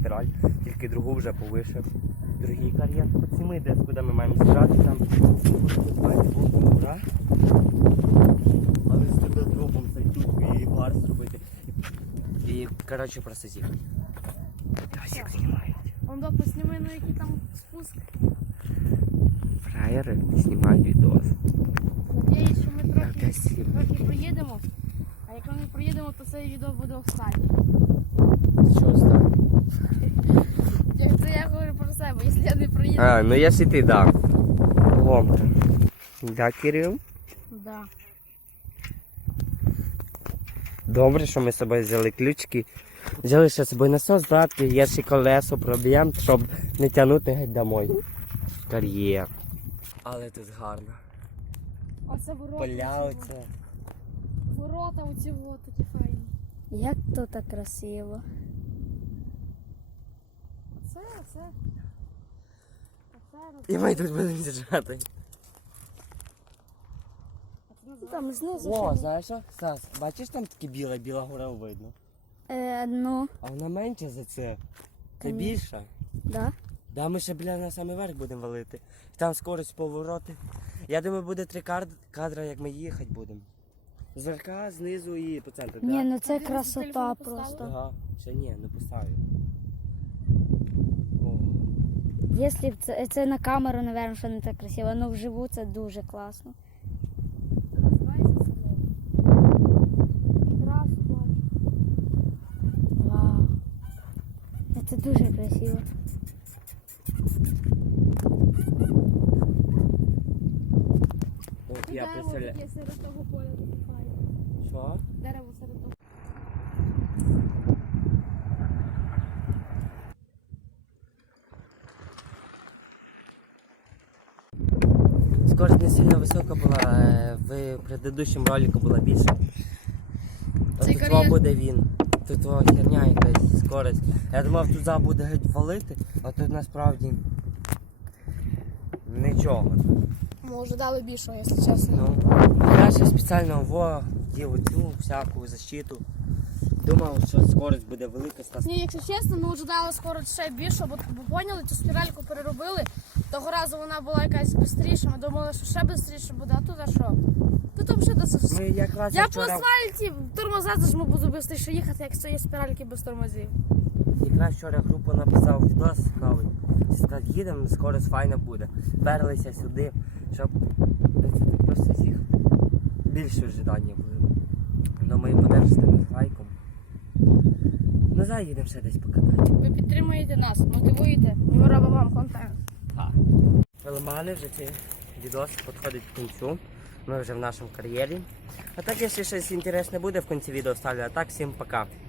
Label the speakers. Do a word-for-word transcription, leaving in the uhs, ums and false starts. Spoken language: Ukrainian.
Speaker 1: спіраль, тільки другу вже повише. Другий кар'єр. Підсніми десь, куди ми маємо збирати, там але з тебе дропом зайти і бар зробити. І, коротше, просто з'їхати. Досік знімають.
Speaker 2: Он до посніми, ну який там спуск.
Speaker 1: Фраєри знімають відос.
Speaker 2: Надіюсь, що ми трохи,
Speaker 1: Красиво.
Speaker 2: трохи проїдемо, а як ми проїдемо, то цей відео буде останній.
Speaker 1: Що стане?
Speaker 2: Це я говорю про себе, якщо я не проїду.
Speaker 1: А, ну я ж і ти, да. Ломка. Да, Кирил?
Speaker 2: Да.
Speaker 1: Добре, що ми з собою взяли ключики. Взяли ще з собою насос, братки, є ще колесо проб'ємо, щоб не тягнути геть домой. Кар'єр. Але тут гарно.
Speaker 2: Оце ворота.
Speaker 1: Поля
Speaker 2: оці
Speaker 1: оце.
Speaker 2: во- Ворота оці вот такі файні.
Speaker 3: Як тут так красиво.
Speaker 2: Оце, оце. Оце,
Speaker 1: І ми тут будемо з'їжджати.
Speaker 2: оце
Speaker 3: Там знизу.
Speaker 1: О,
Speaker 3: ще-
Speaker 1: знаєш що? Стас, бачиш там таке біле, біла гора видно?
Speaker 3: Е, ну,
Speaker 1: А вона менша за це. Це
Speaker 3: Конечно.
Speaker 1: більша.
Speaker 3: да.
Speaker 1: Да, ми ще біля на самий верх будемо валити. Там скорость повороти. Я думаю, буде три кар- кадра, як ми їхати будемо. З верха, знизу і по центру.
Speaker 3: Ні,
Speaker 1: да?
Speaker 3: ну це
Speaker 2: А ти
Speaker 3: красота
Speaker 2: телефон поставила?
Speaker 3: просто.
Speaker 1: Ага, ще ні, не поставлю. О.
Speaker 3: Якщо б це, це на камеру, напевно, що не так красиво, але вживу це дуже класно.
Speaker 2: називається село. Здравствуй.
Speaker 3: Вау. Це дуже красиво.
Speaker 1: От
Speaker 2: Тут
Speaker 1: я
Speaker 2: дерево
Speaker 1: представляю.
Speaker 2: таке серед того поля таке файне.
Speaker 1: Що?
Speaker 2: Дерево серед того.
Speaker 1: Скорость не сильно висока була, е, в предыдущому ролику була більша. А
Speaker 2: Цей
Speaker 1: тут
Speaker 2: кар'єр-
Speaker 1: буде він. Тут о, херня якась скорость. Я думав, тут за буде геть валити, а тут насправді нічого.
Speaker 2: Може дали більшого, якщо чесно.
Speaker 1: Ну, я ще спеціально во, дів оцю всяку защиту. Думав, що скорость буде велика. Стас.
Speaker 2: Ні, якщо чесно, ми ожидали скорость ще більше, бо, бо поняли, цю спіральку переробили. Того разу вона була якась швидша, ми думали, що ще швидше буде, а тут а що? Тут там ще досить.
Speaker 1: Ми якраз
Speaker 2: Я по
Speaker 1: вчора,
Speaker 2: асфальті тормоза зажму, буду швидше їхати, як з цієї спіральки без тормозів.
Speaker 1: якраз вчора групу написав відос новий. Сказав, їдемо, скорость файна буде. Перлися сюди, щоб до сюди просто з'їхати. Більше ожидання були. Думаю, подержите над лайком. Ну, заїдемо ще десь покатати.
Speaker 2: Ви підтримуєте нас, мотивуєте, і ми робимо вам контент.
Speaker 1: Феломани, вже цей відос підходить к кінцю. Ми вже в нашому кар'єрі. А так, якщо щось інтересне буде в кінці відео ставлю. А так, всім пока.